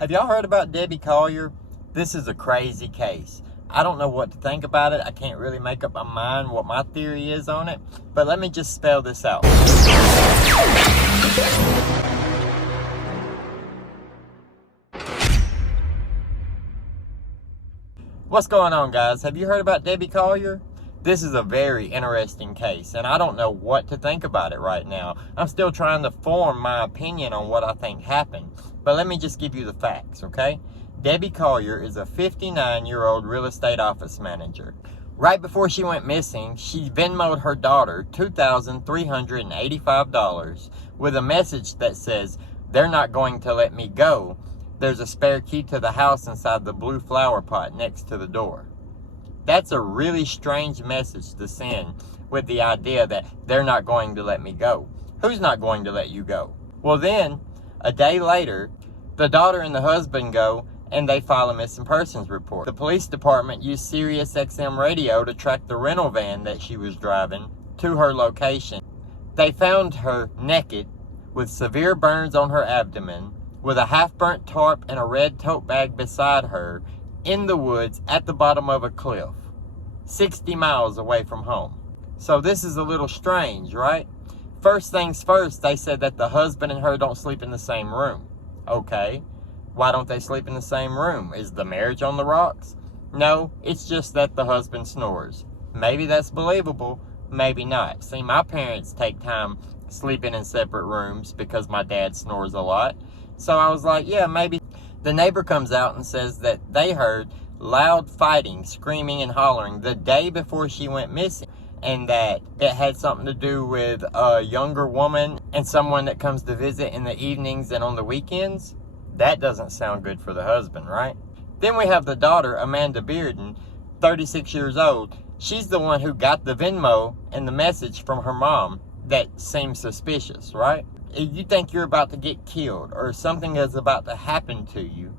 Have y'all heard about Debbie Collier? This is a crazy case. I don't know what to think about it. I can't really make up my mind what my theory is on it. But let me just spell this out. What's going on, guys? Have you heard about Debbie Collier? This is a very interesting case, and I don't know what to think about it right now. I'm still trying to form my opinion on what I think happened. But let me just give you the facts, okay? Debbie Collier is a 59-year-old real estate office manager. Right before she went missing, she Venmo'd her daughter $2,385 with a message that says, "They're not going to let me go. There's a spare key to the house inside the blue flower pot next to the door." That's a really strange message to send with the idea that they're not going to let me go. Who's not going to let you go? Well, then, a day later, the daughter and the husband go and they file a missing persons report. The police department used Sirius XM radio to track the rental van that she was driving to her location. They found her naked with severe burns on her abdomen, with a half-burnt tarp and a red tote bag beside her, in the woods at the bottom of a cliff, 60 miles away from home. So this is a little strange, right? First things first, they said that the husband and her don't sleep in the same room. Okay, why don't they sleep in the same room? Is the marriage on the rocks? No, it's just that the husband snores. Maybe that's believable, maybe not. See, my parents take time sleeping in separate rooms because my dad snores a lot. So I was like, yeah, maybe. The neighbor comes out and says that they heard loud fighting, screaming and hollering the day before she went missing, and that it had something to do with a younger woman and someone that comes to visit in the evenings and on the weekends. That doesn't sound good for the husband, right? Then we have the daughter, Amanda Bearden, 36 years old. She's the one who got the Venmo and the message from her mom that seems suspicious, right? If you think you're about to get killed or something is about to happen to you,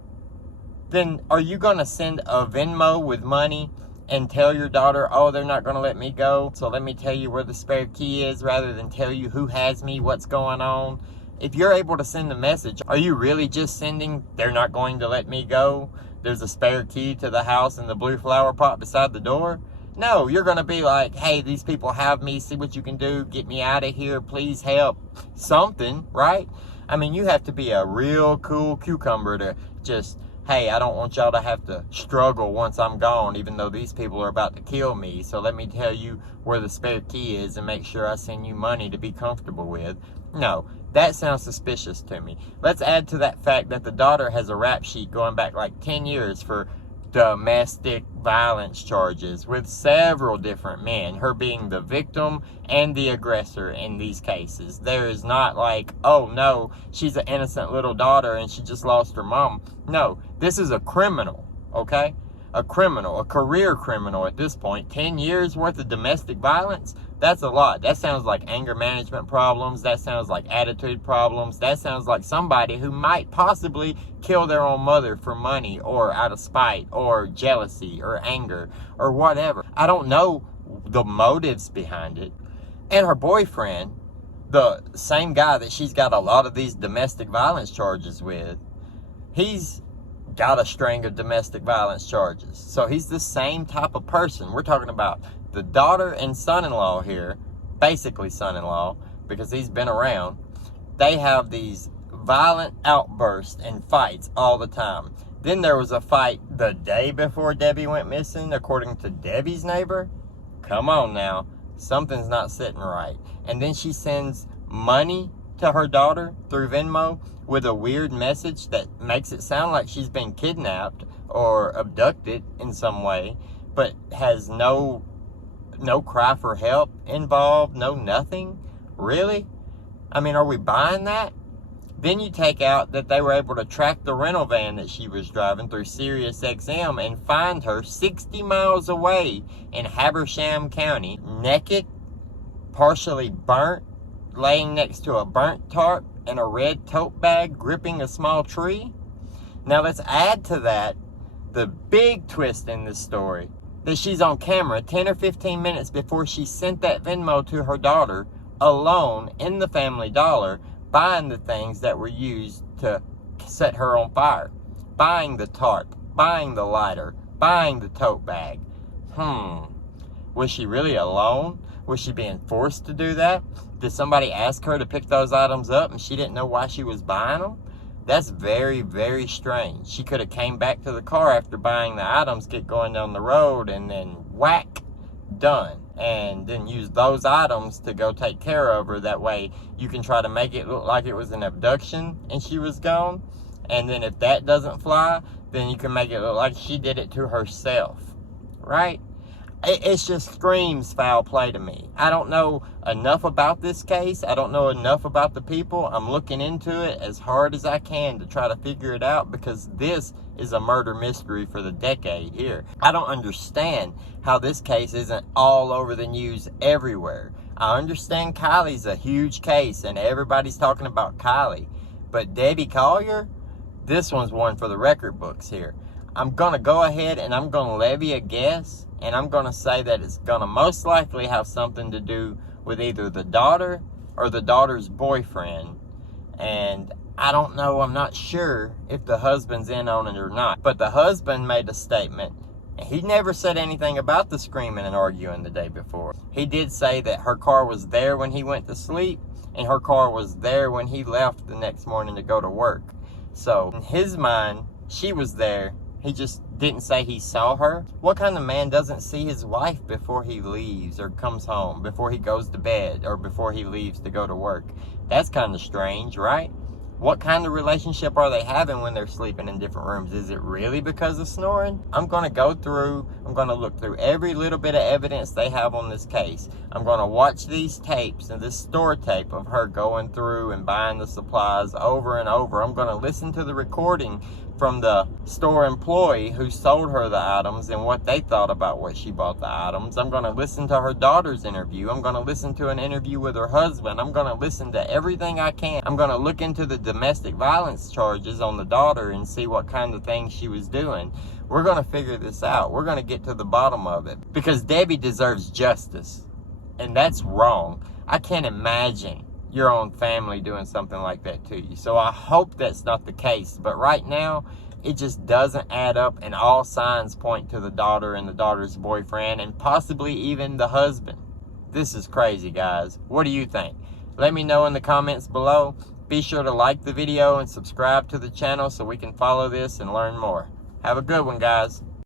then are you going to send a Venmo with money and tell your daughter, oh, they're not going to let me go, so let me tell you where the spare key is, rather than tell you who has me, what's going on? If you're able to send a message, are you really just sending, they're not going to let me go, there's a spare key to the house in the blue flower pot beside the door? No, you're going to be like, hey, these people have me, see what you can do, get me out of here, please help, something, right? I mean, you have to be a real cool cucumber to just, hey, I don't want y'all to have to struggle once I'm gone, even though these people are about to kill me, so let me tell you where the spare key is and make sure I send you money to be comfortable with. No, that sounds suspicious to me. Let's add to that fact that the daughter has a rap sheet going back like 10 years for domestic violence charges with several different men, her being the victim and the aggressor in these cases. There is not like, oh no, she's an innocent little daughter and she just lost her mom. No, this is a criminal, okay? A criminal, a career criminal at this point. 10 years worth of domestic violence? That's a lot. That sounds like anger management problems. That sounds like attitude problems. That sounds like somebody who might possibly kill their own mother for money or out of spite or jealousy or anger or whatever. I don't know the motives behind it. And her boyfriend, the same guy that she's got a lot of these domestic violence charges with, he's got a string of domestic violence charges. So he's the same type of person. We're talking about the daughter and son-in-law here, basically son-in-law, because he's been around. They have these violent outbursts and fights all the time. Then there was a fight the day before Debbie went missing, according to Debbie's neighbor. Come on now, something's not sitting right. And then she sends money to her daughter through Venmo with a weird message that makes it sound like she's been kidnapped or abducted in some way, but has no cry for help involved, no nothing. Really? I mean, are we buying that? Then you take out that they were able to track the rental van that she was driving through Sirius XM and find her 60 miles away in Habersham County, naked, partially burnt, laying next to a burnt tarp and a red tote bag, gripping a small tree. Now let's add to that the big twist in this story, that she's on camera 10 or 15 minutes before she sent that Venmo to her daughter, alone in the Family Dollar, buying the things that were used to set her on fire. buying the tarp, buying the lighter, buying the tote bag. Was she really alone? Was she being forced to do that? Did somebody ask her to pick those items up and she didn't know why she was buying them? That's very, very strange. She could have came back to the car after buying the items, get going down the road, and then whack, done. And then use those items to go take care of her. That way you can try to make it look like it was an abduction and she was gone. And then if that doesn't fly, then you can make it look like she did it to herself, right? It just screams foul play to me. I don't know enough about this case. I don't know enough about the people. I'm looking into it as hard as I can to try to figure it out, because this is a murder mystery for the decade here. I don't understand how this case isn't all over the news everywhere. I understand Kylie's a huge case and everybody's talking about Kylie. But Debbie Collier, this one's one for the record books here. I'm going to go ahead and I'm going to levy a guess, and I'm going to say that it's going to most likely have something to do with either the daughter or the daughter's boyfriend. And I don't know, I'm not sure if the husband's in on it or not. But the husband made a statement. He never said anything about the screaming and arguing the day before. He did say that her car was there when he went to sleep, and her car was there when he left the next morning to go to work. So in his mind, she was there. He just didn't say he saw her. What kind of man doesn't see his wife before he leaves or comes home, before he goes to bed, or before he leaves to go to work? That's kind of strange, right? What kind of relationship are they having when they're sleeping in different rooms? Is it really because of snoring? I'm going to go through, I'm going to look through every little bit of evidence they have on this case. I'm going to watch these tapes and this store tape of her going through and buying the supplies over and over. I'm going to listen to the recording from the store employee who sold her the items and what they thought about what she bought the items. I'm going to listen to her daughter's interview. I'm going to listen to an interview with her husband. I'm going to listen to everything I can. I'm going to look into the domestic violence charges on the daughter and see what kind of things she was doing. We're going to figure this out. We're going to get to the bottom of it, because Debbie deserves justice, and that's wrong. I can't imagine your own family doing something like that to you. So I hope that's not the case. But right now, it just doesn't add up, and all signs point to the daughter and the daughter's boyfriend, and possibly even the husband. This is crazy, guys. What do you think? Let me know in the comments below. Be sure to like the video and subscribe to the channel so we can follow this and learn more. Have a good one, guys.